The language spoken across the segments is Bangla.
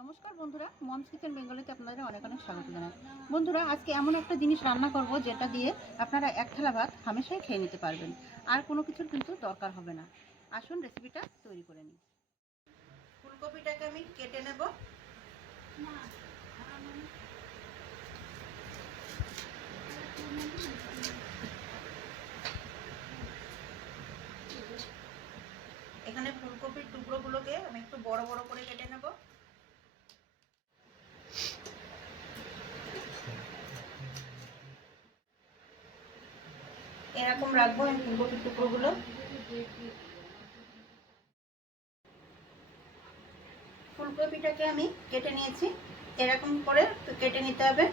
নমস্কার বন্ধুরা, মমস কিচেন বেঙ্গলিতে আপনাদের অনেক অনেক স্বাগত জানাই। বন্ধুরা, আজকে এমন একটা জিনিস রান্না করব যেটা দিয়ে আপনারা এক থালা ভাত হামেশাই খেয়ে নিতে পারবেন। আর কোনো কিছুর কিন্তু দরকার হবে না। আসুন রেসিপিটা তৈরি করে নিই। ফুলকপিটাকে আমি কেটে নেব। এখানে ফুলকপির টুকরোগুলোকে আমি একটু বড় বড় করে কেটে নেব। এরকম রাখব আমি ফুলকপির টুকরোগুলো। ফুলকপিটাকে আমি কেটে নিয়েছি। এরকম করে কেটে নিতে হবে।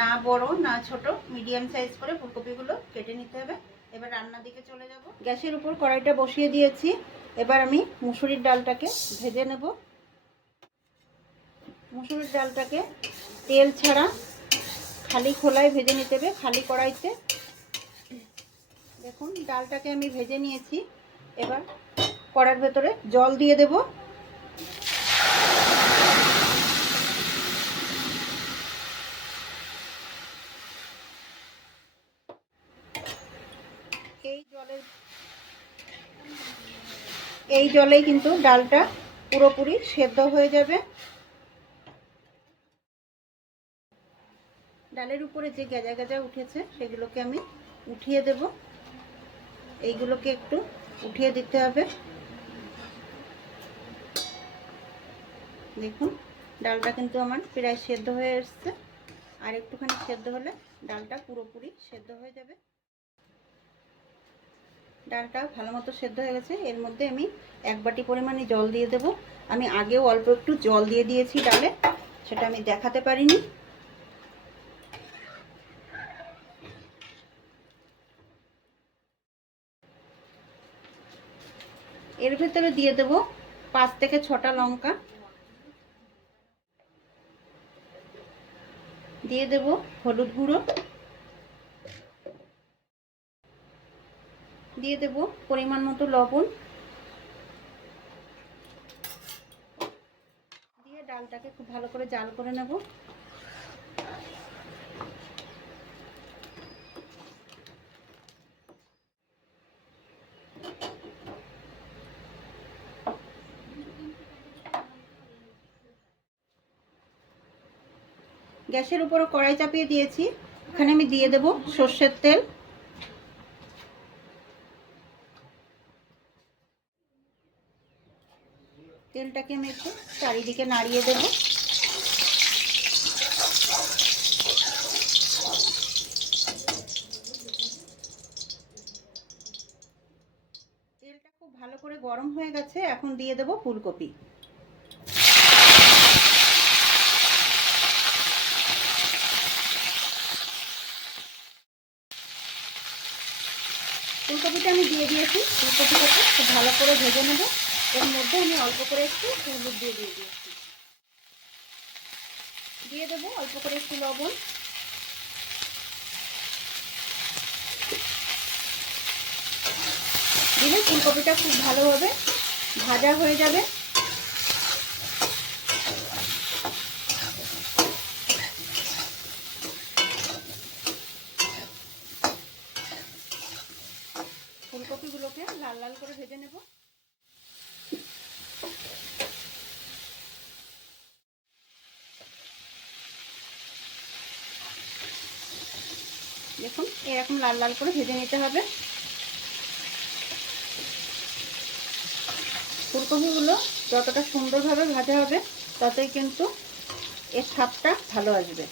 না বড়, না ছোট, মিডিয়াম সাইজ করে ফুলকপিগুলো কেটে নিতে হবে। এবার রান্নার দিকে চলে যাব। গ্যাসের উপর কড়াইটা বসিয়ে দিয়েছি। এবার আমি মুসুরির ডালটাকে ভেজে নেব। মুসুরির ডালটাকে তেল ছাড়া খালি খোলায় ভেজে নিতে হবে। খালি কড়াইতে দেখুন, ডালটাকে আমি ভেজে নিয়েছি। এবার কড়ার ভেতরে জল দিয়ে দেব। এই জলের এই জলেই কিন্তু ডালটা পুরোপুরি সেদ্ধ হয়ে যাবে। ডালের উপরে যে গেজা গেজা উঠেছে, সেগুলোকে আমি উঠিয়ে দেব। এইগুলোকে একটু উঠিয়ে দিতে হবে। দেখুন, ডালটা কিন্তু আমার প্রায় সেদ্ধ হয়ে এসছে। আর একটুখানি সেদ্ধ হলে ডালটা পুরোপুরি সেদ্ধ হয়ে যাবে। ডালটা ভালো মতো সেদ্ধ হয়ে গেছে। এর মধ্যে আমি এক বাটি পরিমাণে জল দিয়ে দেব। আমি আগেও অল্প একটু জল দিয়ে দিয়েছি ডালে, সেটা আমি দেখাতে পারিনি। এর ভেতরে দিয়ে দেব পাঁচ থেকে ছটা লঙ্কা। দিয়ে দেব হলুদ গুঁড়ো। দিয়ে দেব পরিমাণ মতো লবণ। দিয়ে ডালটাকে খুব ভালো করে জাল করে নেব। গ্যাসের উপরে কড়াই চাপিয়ে দিয়েছি। এখানে আমি দিয়ে দেব সর্ষের তেল। তেলটাকে আমি একটু চারিদিকে নাড়িয়ে দেব। তেলটা খুব ভালো করে গরম হয়ে গেছে, এখন দিয়ে দেব ফুলকপি। ফুলকপিটা আমি দিয়ে দিয়েছি। ফুলকপিটাকে খুব ভালো করে ভেজে নেব। এর মধ্যে আমি অল্প করে একটু হলুদ দিয়ে দিয়ে দিয়েছি। দিয়ে দেবো অল্প করে একটু লবণ। দিলে ফুলকপিটা খুব ভালোভাবে ভাজা হয়ে যাবে। ফুলকপিগুলোকে লাল লাল করে ভেজে নেব। দেখুন, এরকম লাল লাল করে ভেজে নিতে হবে। ফুলকপিগুলো যতটা সুন্দরভাবে ভাজা হবে, ততই কিন্তু এর স্বাদটা ভালো আসবে।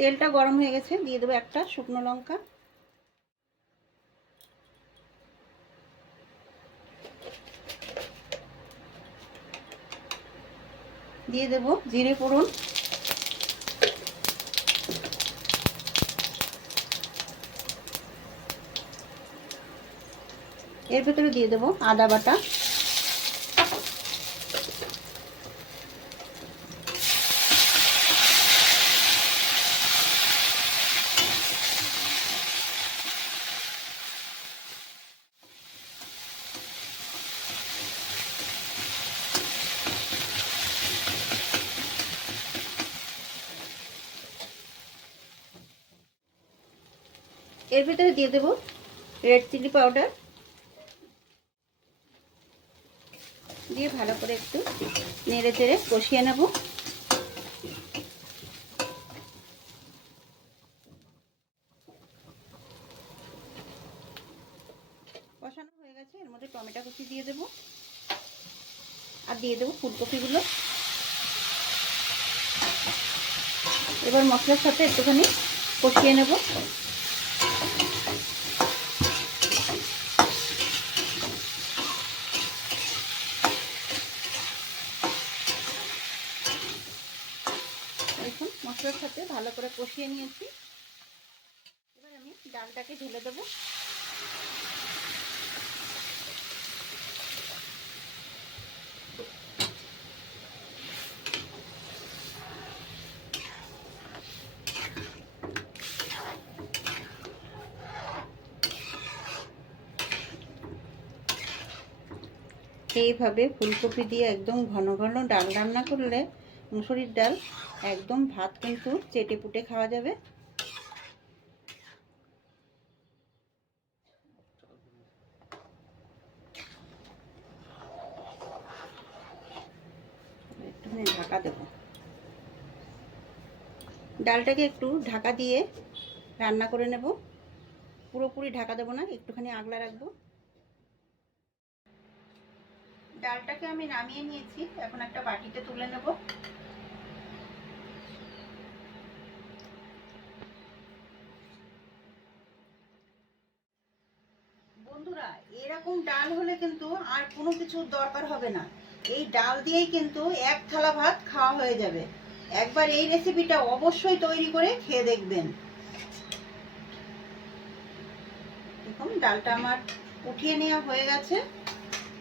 তেলটা গরম হয়ে গেছে, দিয়ে দেবো একটা শুকনো লঙ্কা। দিয়ে দেব জিরে ফোড়ন। এর ভেতরে দিয়ে দেব আদা বাটা। এর ভিতরে দিয়ে দেবো রেড চিলি পাউডার দিয়ে ভালো করে একটু নেড়ে চেড়ে কষিয়ে নেব। কষানো হয়ে গেছে, এর মধ্যে টমেটো কুচি দিয়ে দেবো। আর দিয়ে দেবো ফুলকপিগুলো। এবার মশলার সাথে একটুখানি কষিয়ে নেব দেখুন মশলার সাথে ভালো করে কষিয়ে নিয়েছি। এবার আমি ডালটাকে ঢেলে দেবো। এইভাবে ফুলকপি দিয়ে একদম ঘন ঘন ডাল রান্না করলে মুসুরির ডাল একদম ভাত কিন্তু চেটে পুটে খাওয়া যাবে। একটুখানি ঢাকা দেবো। ডালটাকে একটু ঢাকা দিয়ে রান্না করে নেব। পুরোপুরি ঢাকা দেবো না, একটুখানি আগলা রাখব। ডালটাকে আমি নামিয়ে নিয়েছি, এখন একটা বাটিতে তুলে নেব বন্ধুরা এরকম ডাল হলে কিন্তু আর কোনো কিছুর দরকার হবে না। এই ডাল দিয়েই কিন্তু এক থালা ভাত খাওয়া হয়ে যাবে। একবার এই রেসিপিটা অবশ্যই তৈরি করে খেয়ে দেখবেন। দেখুন, ডালটা আমার উঠিয়ে নেওয়া হয়ে গেছে।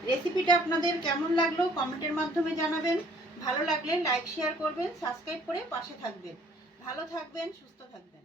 রেসিপিটা আপনাদের কেমন লাগল কমেন্টের মাধ্যমে জানাবেন। ভালো লাগলে লাইক শেয়ার করবেন সাবস্ক্রাইব করে পাশে থাকবেন। ভালো থাকবেন, সুস্থ থাকবেন।